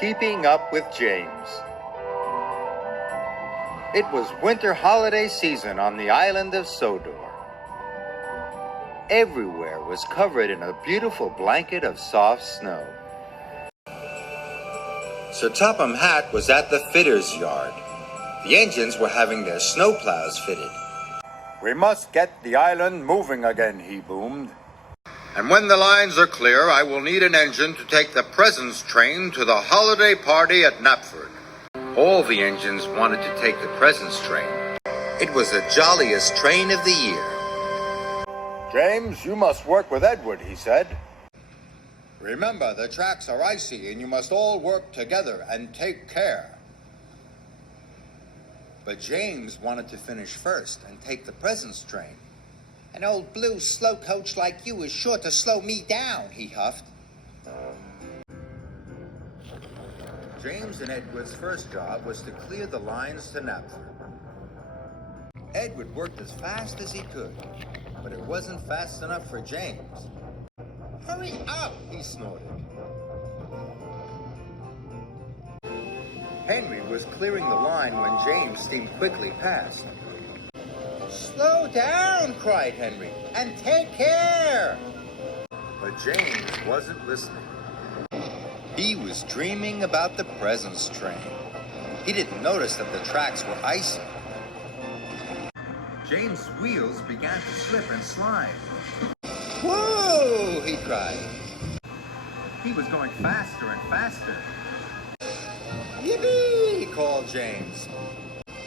Keeping Up with James. It was winter holiday season on the island of Sodor. Everywhere was covered in a beautiful blanket of soft snow. Sir Topham Hatt was at the fitter's yard. The engines were having their snowplows fitted. "We must get the island moving again," he boomed. "And when the lines are clear, I will need an engine to take the presents train to the holiday party at Knapford." All the engines wanted to take the presents train. It was the jolliest train of the year. "James, you must work with Edward," he said. "Remember, the tracks are icy and you must all work together and take care." But James wanted to finish first and take the presents train. "An old blue slow coach like you is sure to slow me down," he huffed. James and Edward's first job was to clear the lines to Knapford. Edward worked as fast as he could, but it wasn't fast enough for James. "Hurry up," he snorted. Henry was clearing the line when James steamed quickly past. "Slow down," cried Henry, "and take care." But James wasn't listening. He was dreaming about the presents train. He didn't notice that the tracks were icy. James' wheels began to slip and slide. "Whoa!" he cried. He was going faster and faster. "Yippee!" called James.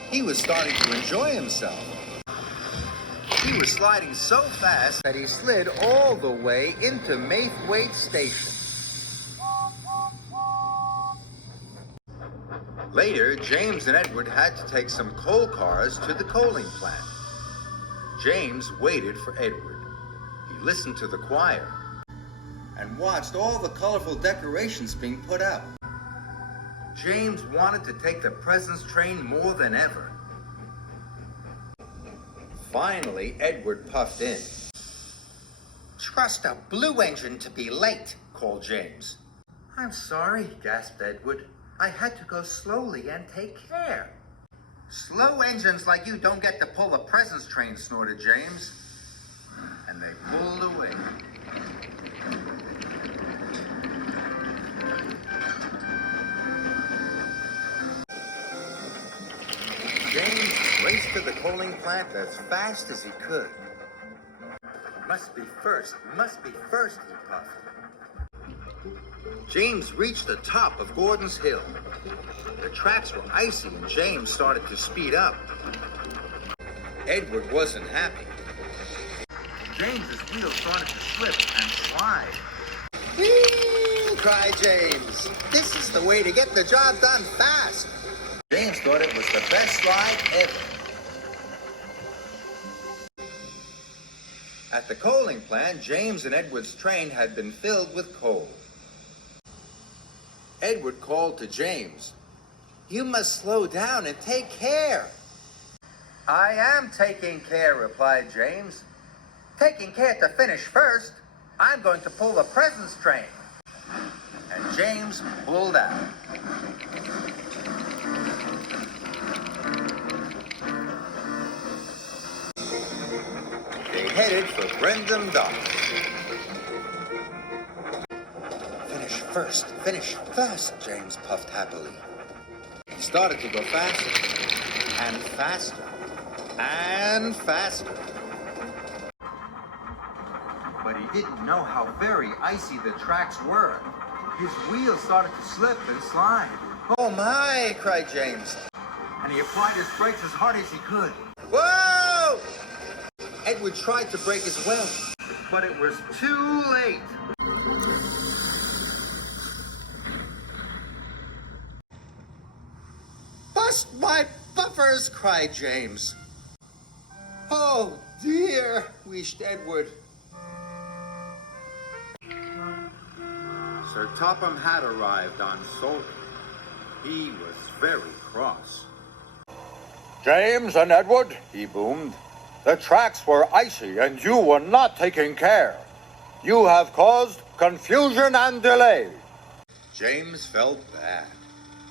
He was starting to enjoy himself. He was sliding so fast that he slid all the way into Maythwaite Station. Later, James and Edward had to take some coal cars to the coaling plant. James waited for Edward. He listened to the choir and watched all the colorful decorations being put up. James wanted to take the presents train more than ever. Finally, Edward puffed in. "Trust a blue engine to be late," called James. "I'm sorry," gasped Edward. "I had to go slowly and take care." "Slow engines like you don't get to pull the presents train," snorted James. And they pulled away. James raced to the coaling plant as fast as he could. Must be first, he puffed. James reached the top of Gordon's Hill. The tracks were icy and James started to speed up. Edward wasn't happy. James's wheels started to slip and slide. "Whee!" cried James. "This is the way to get the job done fast." James thought it was the best slide ever. At the coaling plant, James and Edward's train had been filled with coal. Edward called to James. "You must slow down and take care." "I am taking care," replied James. "Taking care to finish first. I'm going to pull the presents train." And James pulled out. They headed for Brendam Docks. Finish first, James puffed happily. He started to go faster and faster and faster. But he didn't know how very icy the tracks were. His wheels started to slip and slide. "Oh my!" cried James. And he applied his brakes as hard as he could. Whoa! Edward tried to brake as well, but it was too late. "Bust my buffers!" cried James. "Oh dear," wheezed Edward. Sir Topham Hatt arrived on Sodor. He was very cross. "James and Edward," he boomed, "the tracks were icy and you were not taking care. You have caused confusion and delay." James felt bad.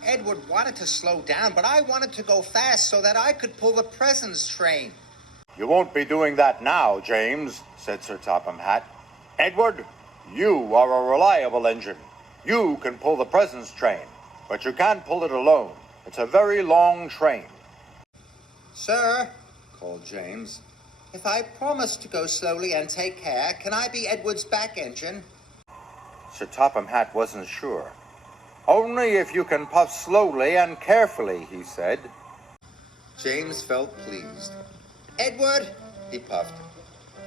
Edward wanted to slow down, but I wanted to go fast so that I could pull the presents train. You won't be doing that now, James, said Sir Topham Hatt. Edward, you are a reliable engine. You can pull the presents train, but you can't pull it alone. It's a very long train. Sir, called James, if I promise to go slowly and take care, can I be Edward's back engine? Sir Topham Hatt wasn't sure. Only if you can puff slowly and carefully, he said. James felt pleased. Edward, he puffed,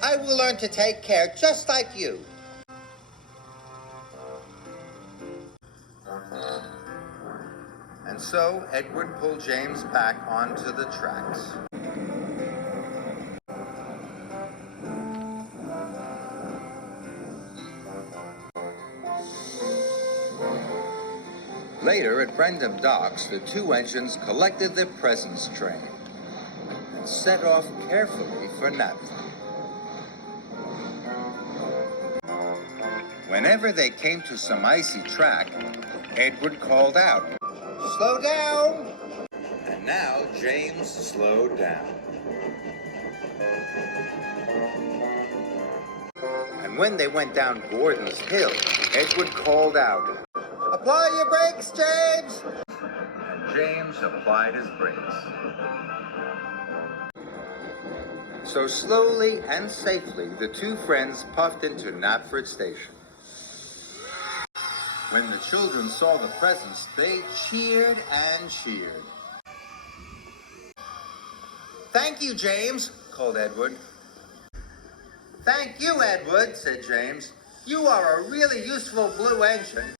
I will learn to take care just like you. And so Edward pulled James back onto the tracks. Later, at Brendam Docks, the two engines collected the presents train and set off carefully for Knapford. Whenever they came to some icy track, Edward called out, "Slow down!" And now James slowed down. And when they went down Gordon's Hill, Edward called out, "Apply your brakes, James!" And James applied his brakes. So slowly and safely, the two friends puffed into Knapford Station. When the children saw the presents, they cheered and cheered. "Thank you, James," called Edward. "Thank you, Edward," said James. "You are a really useful blue engine."